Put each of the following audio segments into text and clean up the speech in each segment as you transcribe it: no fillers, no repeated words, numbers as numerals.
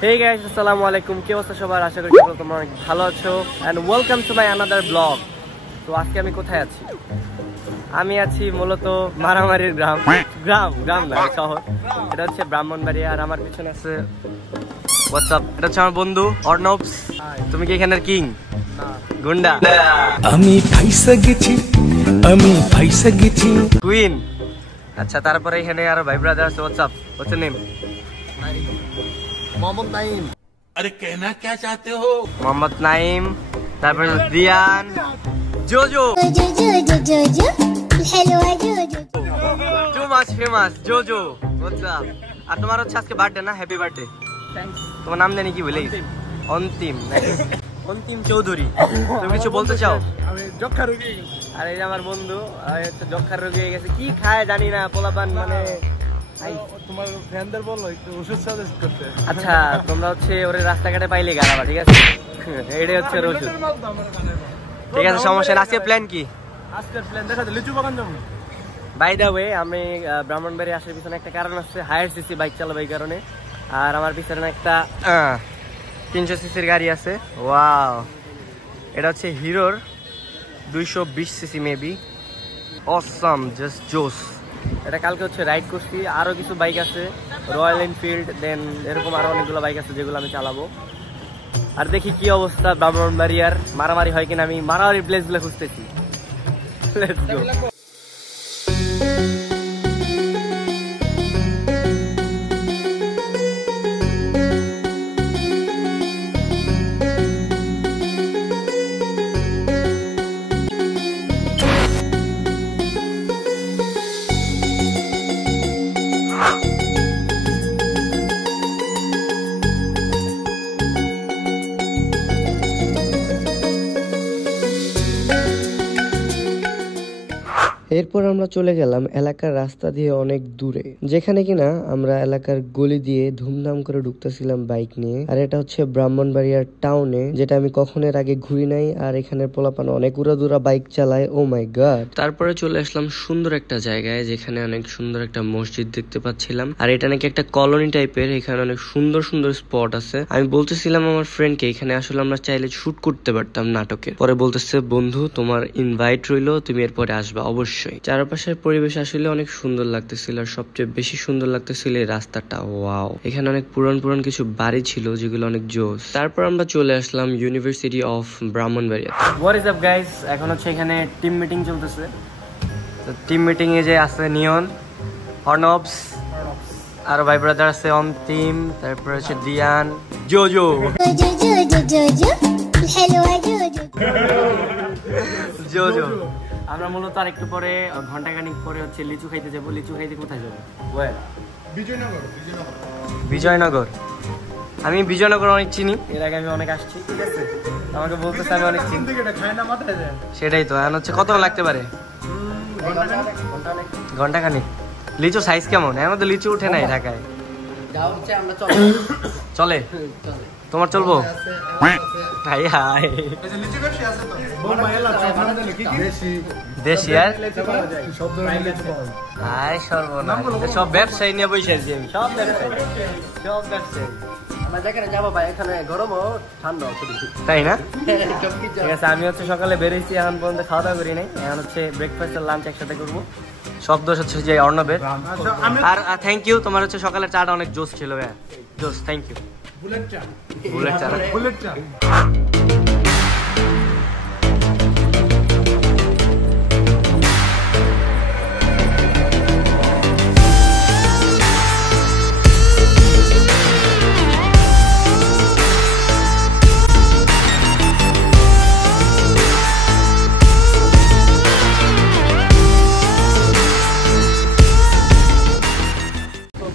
Hey guys, assalamu alaikum. কি অবস্থা সবার? আশা করি তোমরা অনেক ভালো আছো and welcome to my another vlog. তো আজকে আমি কোথায় আছি? আমি আছি মূলত মারামারির গ্রাম না শহর। এটা হচ্ছে ব্রাহ্মণবাড়িয়া আর আমার পিছনে আছে What's up? এটা হচ্ছে আমার বন্ধু অর্ণবস। তুমি কি এখানের কিং? না, গুন্ডা। আমি ফাইসা গেছি কুইন। আচ্ছা, তারপরে এখানে আর ভাই ব্রাদার আছে। What's up? What's your name? Mohammad नाइम। अरे कहना क्या चाहते हो? मोहम्मद नाइम, তারপর Diyan, Jojo. Too much famous, Jojo. What's up? আর তোমার হচ্ছে আজকে বার্থডে না? Happy birthday. থ্যাঙ্কস। তোমার নাম জানি কি বলে? অন্তিম। অন্তিম চৌধুরী। তুমি কিছু বলতে চাও? আমি যক্ষা রোগী। আর এই যে আমার বন্ধু, হচ্ছে যক্ষার রোগী হয়ে গেছে। কি খায় জানি না, পোলাপান মানে তোমার ফ্রেন্ডদের বললো একটু ওষুধ সাজেস্ট করতে। আচ্ছা, তোমরা হচ্ছে ওরে রাস্তাঘাটে পাইলে গাড়াবা, ঠিক আছে? এটাই হচ্ছে ওষুধ। ঠিক আছে, সমস্যা না। আজকে প্ল্যান কি? আজকের প্ল্যান দেখা যায় লিচু বাগান যাবো। বাই দা ওয়ে, আমি ব্রাহ্মণবাড়ি আসার পিছনে একটা কারণ আছে, হায়ার সিসি বাইক চালাবো এই কারণে। আর আমার পিছনে একটা 300 সিসির গাড়ি আছে। ওয়াও, এটা হচ্ছে হিরোর 220 সিসি মেবি। অসাম, জাস্ট জোস। এটা কালকে হচ্ছে রাইড করছি। আরো কিছু বাইক আছে, রয়্যাল এনফিল্ড, দেন এরকম আরো অনেকগুলো বাইক আছে যেগুলো আমি চালাবো। আর দেখি কি অবস্থা ব্রাহ্মণবাড়িয়ার, মারামারি হয় কিনা। আমি মারামারি প্লেস গুলো খুঁজতেছি। Let's go. এরপর আমরা চলে গেলাম এলাকার রাস্তা দিয়ে অনেক দূরে, যেখানে কিনা আমরা এলাকার গলি দিয়ে ধুমধাম করে ঢুকতেছিলাম বাইক নিয়ে। আর এটা হচ্ছে ব্রাহ্মণবাড়িয়ার টাউনে, যেটা আমি কখনো এর আগে ঘুরি নাই। আর এখানে পোলাপান অনেক উড়াদুরা বাইক চালায়। ও মাই গড। তারপরে চলে আসলাম সুন্দর একটা জায়গায়, যেখানে অনেক সুন্দর একটা মসজিদ দেখতে পাচ্ছিলাম। আর এটা নাকি একটা কলোনি টাইপের, এখানে অনেক সুন্দর সুন্দর স্পট আছে। আমি বলতেছিলাম আমার ফ্রেন্ডকে এখানে আসলে আমরা চাইলে শুট করতে পারতাম নাটকের। পরে বলতেছে, বন্ধু তোমার ইনভাইট রইলো, তুমি এরপরে আসবা অবশ্যই। চারপাশের পরিবেশ আসলে অনেক সুন্দর লাগতেছিল। আর সবচেয়ে বেশি সুন্দর লাগতেছিল এই রাস্তাটা। ওয়াও, এখানে অনেক পুরান কিছু বাড়ি ছিল যেগুলো অনেক জোস। তারপর আমরা চলে আসলাম university of Brahmanbaria. What is up guys? এখন হচ্ছে এখানে টিম মিটিং চলতেছে। তো টিম মিটিং এ যে আছে নিয়ন, অর্ণবস, আর ভাই ব্রাদার আছে অন্তিম, তারপর হচ্ছে দিয়ান, জোজো। জোজো। আমরা মূলত আর একটু পরে ঘন্টাখানিক পরে হচ্ছে লিচু খাইতে যাবো। লিচু খাইতে কোথায় যাবো? বিজয়নগর। আমি বিজয়নগর অনেক চিনি, এর আগে আমি অনেক আসছি। ঠিক আছে, আমাকে বলতেছে আমি অনেক চিনি। সেটাই তো। এখন হচ্ছে কত লাগতে পারে? ঘন্টাখানিক। লিচু সাইজ কেমন? এখন তো লিচু উঠে নাই ঢাকায়। চলে? তোমার চলবো? হাই হাই, দেশি আর হাই সর্বনাশ। সব ব্যবসায়ী নিয়ে বসে আছি আমি। সব ব্যবসায়ী তাই না? ঠিক আছে, আমি হচ্ছে সকালে বেরিয়েছি, এখন পর্যন্ত খাওয়া দাওয়া করি নাই। এখন হচ্ছে ব্রেকফাস্ট আর লাঞ্চ একসাথে করবো। সব দোষ হচ্ছে যে অর্ণবের। আর থ্যাংক ইউ, তোমার হচ্ছে সকালের চাটা অনেক জোস ছিল। জোস, থ্যাংক ইউ। বুলেট চা।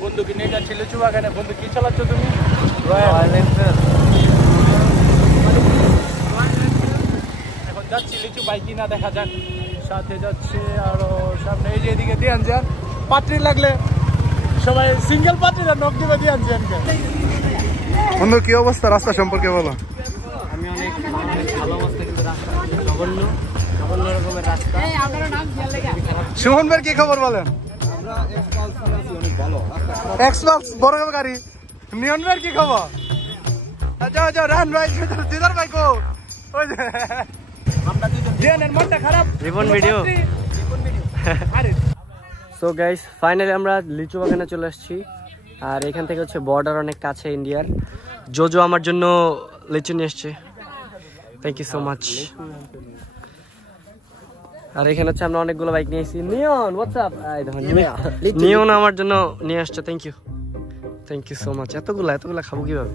বন্ধুকে নিয়ে যাচ্ছি লিচু বাগানে। বন্ধু কি চালাচ্ছ তুমি? এখন যাচ্ছি লিচু বাইক না, দেখা যাক। সাথে যাচ্ছে আরো সামনে, এই যে এদিকে দিয়ে আনছেন পাত্রী লাগলে সবাই সিঙ্গেল পাত্রীরা নখ দিবে দিয়ে আনছেন। বন্ধু কি অবস্থা রাস্তা সম্পর্কে বলো? আমি অনেক ভালো অবস্থা, কিন্তু রাস্তা জঘন্য রকমের রাস্তা। সুমন ভাই কি খবর বলেন? এক্সপালস বড় গাড়ি। নিয়ন ভাই কি খবর? যাও যাও রান ভাই দিদার ভাই কো ওই যে আমরা দুইজন জেনের মনটা খারাপ রিবন ভিডিও আরে সো গাইস ফাইনালি আমরা লিচু বাগানে চলে আসছি আর এখান থেকে হচ্ছে বর্ডার অনেক কাছে ইন্ডিয়ার জোজো আমার জন্য লিচু নিয়ে এসছে থ্যাংক ইউ সো মাচ আর এখানে হচ্ছে আমরা অনেকগুলো বাইক নিয়েছি নিয়ন হোয়াটসঅ্যাপ নিয়ন আমার জন্য নিয়ে আসছে থ্যাংক ইউ সো মাচ এতগুলা খাবো কিভাবে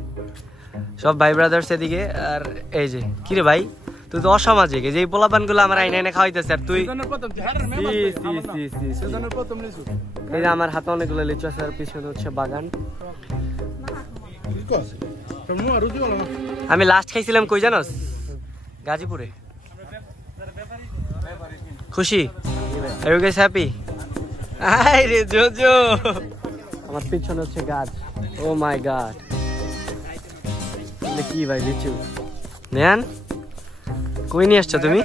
সব ভাই ব্রাদার্স এদিকে আর এই যে কিরে ভাই তুই তো অসামাজিক এই যে পোলাপান গুলো আমার আইনে এনে খাওয়াইতেছে আর তুই এই যে আমার হাতে অনেকগুলো লিচু আছে আর পিছনে হচ্ছে বাগান আমি লাস্ট খাইছিলাম কই জানোস গাজীপুরে খুশি আর ইউ গাইস হ্যাপি আই রে জোজো আমার পিছনে হচ্ছে গাছ ও মাই গড কি ভাই লিচু নেন কই নিয়ে আসছো তুমি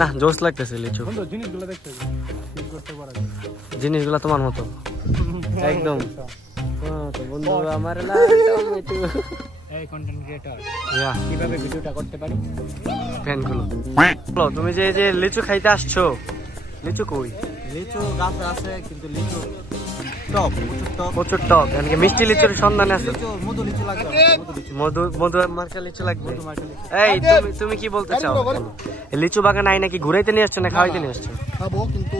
না জোস লাগতেছে লিচু জিনিসগুলো তোমার মতো একদম বন্ধু আমার কিভাবে ভিডিওটা করতে পারি ফ্যান খুলো তুমি যে লিচু খাইতে আসছো লিচু কই লিচু গাছ আছে কিন্তু লিচু প্রচুর টক এমনকি মিষ্টি লিচুর সন্ধানে আছে মধু লিচু লাগবে মধু মার্কা লিচু লাগবে এই তুমি কি বলতে চাও লিচু বাগান আই নাকি ঘুরাইতে নিয়ে আসছো না খাওয়াইতে নিয়ে আসছো খাবো কিন্তু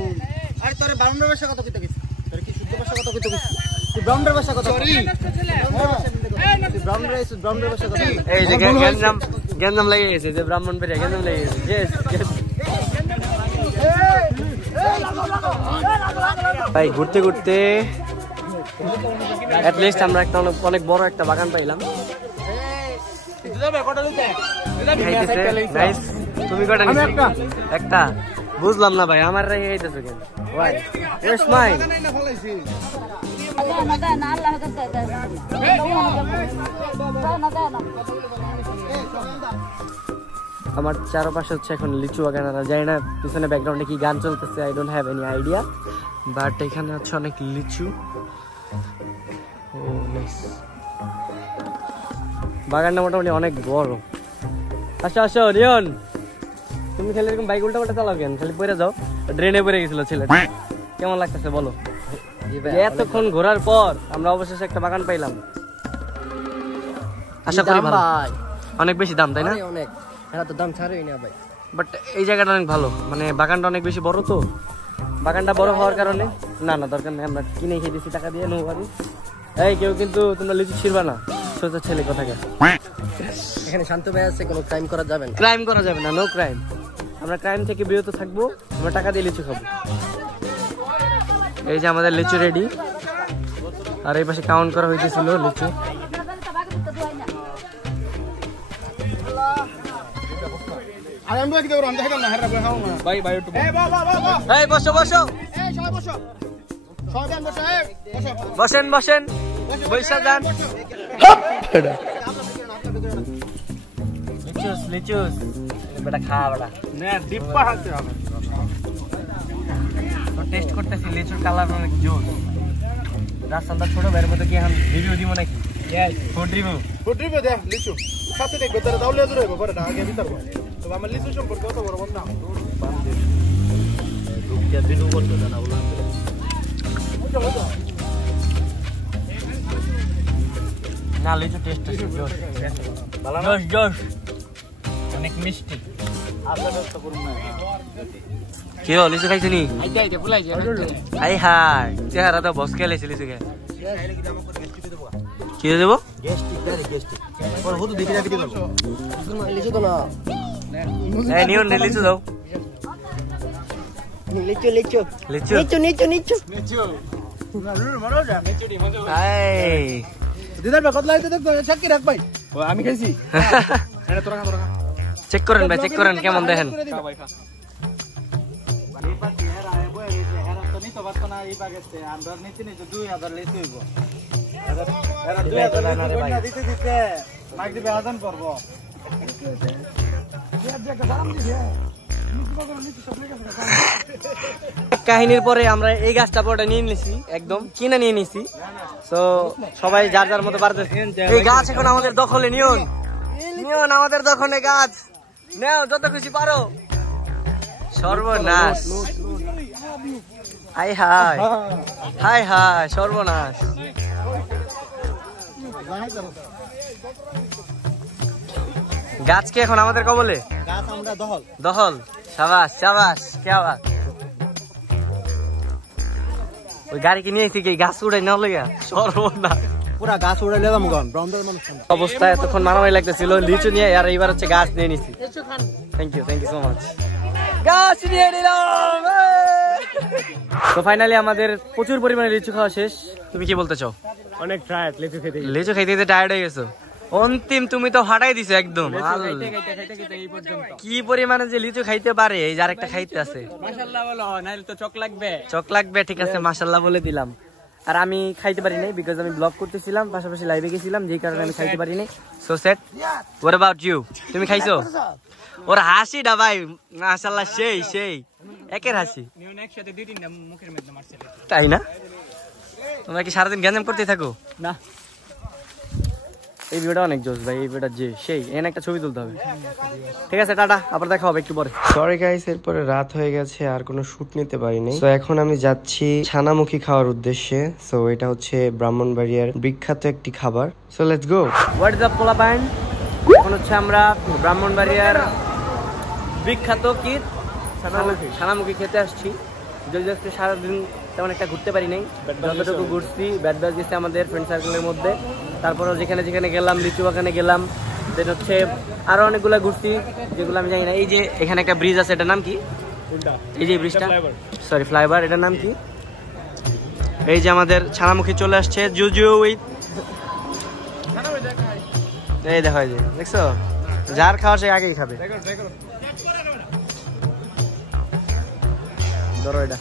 আরে তোর ব্রাউন্ডার ভাষা কত কইতে গেছিস তোর কি শুদ্ধ ভাষা কত কইতে গেছিস তুই ব্রাউন্ডার ভাষা কত সরি তুই ব্রাউন্ডার ভাষা কত এই যে গেঞ্জাম লেগে গেছে যে ব্রাহ্মণবাড়িয়া গেঞ্জাম লেগে গেছে ভাই ঘুরতে ঘুরতে এট লিস্ট আমরা একটা অনেক বড় একটা বাগান পাইলাম তুমি কটা একটা বুঝলাম না ভাই আমার এইতেছো কেন ভাই ইটস মাই আমার চারপাশে হচ্ছে এখন লিচু বাগান আর জানি না পিছনে ব্যাকগ্রাউন্ডে কি গান চলতেছে I don't have any idea but এখানে হচ্ছে অনেক লিচু বাগানটা মোটামুটি অনেক বড় আসো রিয়ন তুমি খালি এরকম বাইক উল্টা পাল্টা চালাও কেন খালি পড়ে যাও ড্রেনে পড়ে গেছিল ছেলে কেমন লাগতেছে বলো এতক্ষণ ঘোরার পর আমরা অবশেষে একটা বাগান পাইলাম আশা করি ভালো অনেক বেশি দাম তাই না অনেক এরা তো দাম ছাড়েই না ভাই বাট এই জায়গাটা অনেক ভালো মানে বাগানটা অনেক বেশি বড় তো বাগানটা বড় হওয়ার কারণে না দরকার নেই আমরা কিনে খেয়ে দিচ্ছি টাকা দিয়ে নেবো বাড়ি এই কেউ কিন্তু তোমরা লিচু ছিড়বা না সোজা ছেলে কোথাকে এখানে শান্ত ভাই আছে কোনো ক্রাইম করা যাবে না ক্রাইম করা যাবে না নো ক্রাইম আমরা ক্রাইম থেকে বিরত থাকবো আমরা টাকা দিয়ে লিচু খাবো এই যে আমাদের লিচু রেডি আর এই পাশে কাউন্ট করা হইতেছিল লিচু বসো বসেন বৈশা যান লিচুস বেটা খা বেটা টেস্ট করতেছি লিচুর কালার অনেক জোর রাস্তাটা ছোট ভাইয়ের মতো কি এখন রিভিউ দিব নাকি ফুড রিভিউ দেখ লিচু সাথে দেখবে তারা দাউলে জুড়ে হবে পরে না আগে ভিতরবো তো আমার লিচু সম্পর্কে কত বড় বন্ধ রুকিয়া বিনু করতে না বলা না লিচু টেস্ট জোশ অনেক মিষ্টি কি হল লিচু খাইছি নি আই হাই চেহারা তো বস খেলেছি লিচু খেয়ে কি দেবো নিও লিচু দাও দিদার ভাই কত লাগতে দেখো সাক্ষী রাখ ভাই আমি খাইছি চেক করেন ভাই চেক করেন কেমন দেখেন কাহিনীর পরে আমরা এই গাছটা পরে নিয়ে নিছি, একদম কিনে নিয়ে নিছি। তো সবাই যার যার মতো পারতেছে। এই গাছ এখন আমাদের দখলে, নিয়ন আমাদের দখলে গাছ, নেও যত খুশি পারো। সর্বনাশ, হাই হাই হাই হাই, সর্বনাশ। গাছ কি এখন আমাদের কবলে? গাছ আমরা দখল। দখল, শাবাশ শাবাশ, কে আবার ওই গাড়ি কি নিয়েছি কি গাছ উড়াই না লেগা? সর্বনাশ, পুরা গাছ উড়াই লেলাম গন ব্রাহ্মণের মানুষ অবস্থা। এতক্ষণ মারামারি লাগতেছিল লিচু নিয়ে, আর এইবার হচ্ছে গাছ নিয়ে নিছি। Thank you so much. গাছ নিয়ে নিলাম। তো ফাইনালি আমাদের প্রচুর পরিমাণে লিচু খাওয়া শেষ। তুমি কি বলতে চাও? অনেক টায়ার্ড লিচু খেতে লিচু খাইতে টায়ার্ড হয়ে গেছো অন্তিম, তুমি তো ফাটাই দিছো একদম। কি পরিমাণে যে লিচু খাইতে পারে, এই যার একটা খাইতে আছে। মাশাআল্লাহ বলো, নাইলে তো চক লাগবে। চক লাগবে, ঠিক আছে মাশাআল্লাহ বলে দিলাম। আর আমি খাইতে পারি নাই, বিকজ আমি ব্লগ করতেছিলাম, পাশাপাশি লাইভে গেছিলাম, যেই কারণে আমি খাইতে পারি নাই। So sad. What about you? তুমি খাইছো? ওর হাসিটা ভাই মাশাআল্লাহ সেই সেই একের হাসি, একসাথে 2-3টা মুখের মধ্যে মারছে। তাই না? তোমরা কি সারাদিন গ্যাঞ্জাম করতে থাকো? না, এই ভিডিওটা অনেক জোস ভাই, এই ভিডিওটা যে সেই, এখানে একটা ছবি তুলতে হবে। ঠিক আছে, টাটা, আবার দেখা হবে একটু পরে। সরি গাইস, এরপরে রাত হয়ে গেছে, আর কোনো শুট নিতে পারিনি। তো এখন আমি যাচ্ছি ছানামুখী খাওয়ার উদ্দেশ্যে। সো এটা হচ্ছে ব্রাহ্মণবাড়িয়ার বিখ্যাত একটি খাবার। So let's go. What is up পোলাপাইন? এখন হচ্ছে আমরা ব্রাহ্মণবাড়িয়ার বিখ্যাত কি ছানামুখী খেতে আসছি। যদি আজকে সারাদিন তেমন একটা ঘুরতে পারি নাই, যতটুকু ঘুরছি ব্যাড ব্যাচ গেছে আমাদের ফ্রেন্ড সার্কেলের মধ্যে। তারপরেও যেখানে যেখানে গেলাম, লিচু বাগানে গেলাম, দেন হচ্ছে আরো অনেকগুলো ঘুরছি যেগুলো আমি জানি না। এই যে এখানে একটা ব্রিজ আছে, এটার নাম কি? এই যে ব্রিজটা, সরি ফ্লাইওভার, এটার নাম কি? এই যে আমাদের ছানামুখী চলে আসছে জুজু উইথ, এই দেখো, এই যে দেখছো, যার খাওয়া সে আগেই খাবে। ধরো এটা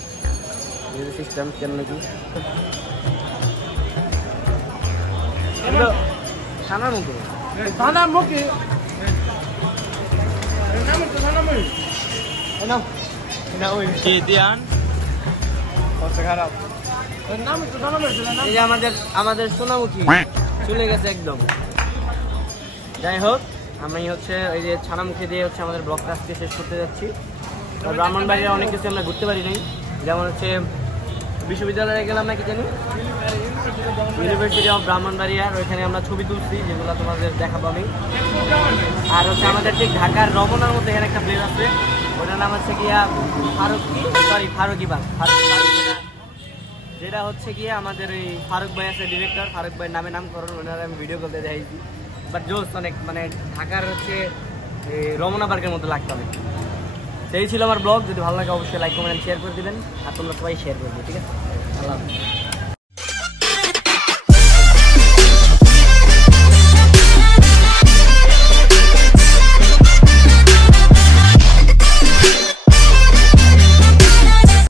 সিস্টেম কেন নাকি ছানামুখী ছানামুখী এই যে আমাদের সোনামুখী চলে গেছে একদম। যাই হোক, আমি হচ্ছে এই যে ছানামুখী দিয়ে হচ্ছে আমাদের ব্লগটা আজকে শেষ করতে যাচ্ছি। ব্রাহ্মণবাড়িয়ার অনেক কিছু আমরা ঘুরতে পারি নাই, যেমন হচ্ছে বিশ্ববিদ্যালয়ে গেলাম নাকি জানি, ইউনিভার্সিটি অফ ব্রাহ্মণবাড়িয়ার, ওইখানে আমরা ছবি তুলছি যেগুলো তোমাদের দেখাবো আমি। আর হচ্ছে আমাদের ঠিক ঢাকার রমনার মধ্যে এখানে একটা প্লেস আছে, ওটার নাম হচ্ছে গিয়া ফারুকিবাগ, যেটা হচ্ছে গিয়ে আমাদের এই ফারুক ভাই আছে ডিরেক্টর, ফারুক ভাইয়ের নামে নামকরণ, ওনারা আমি ভিডিও করতে দেখাইছি। বাট জোস অনেক, মানে ঢাকার হচ্ছে রমনা পার্কের মধ্যে লাগতো অনেক। সেই ছিল আমার ব্লগ। যদি ভালো লাগে অবশ্যই লাইক কমেন্ট শেয়ার করে দিবেন, আর তোমরা সবাই শেয়ার করে দিবে, ঠিক আছে? আল্লাহ হাফেজ।